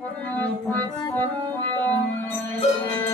Transform, transform, transform.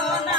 Oh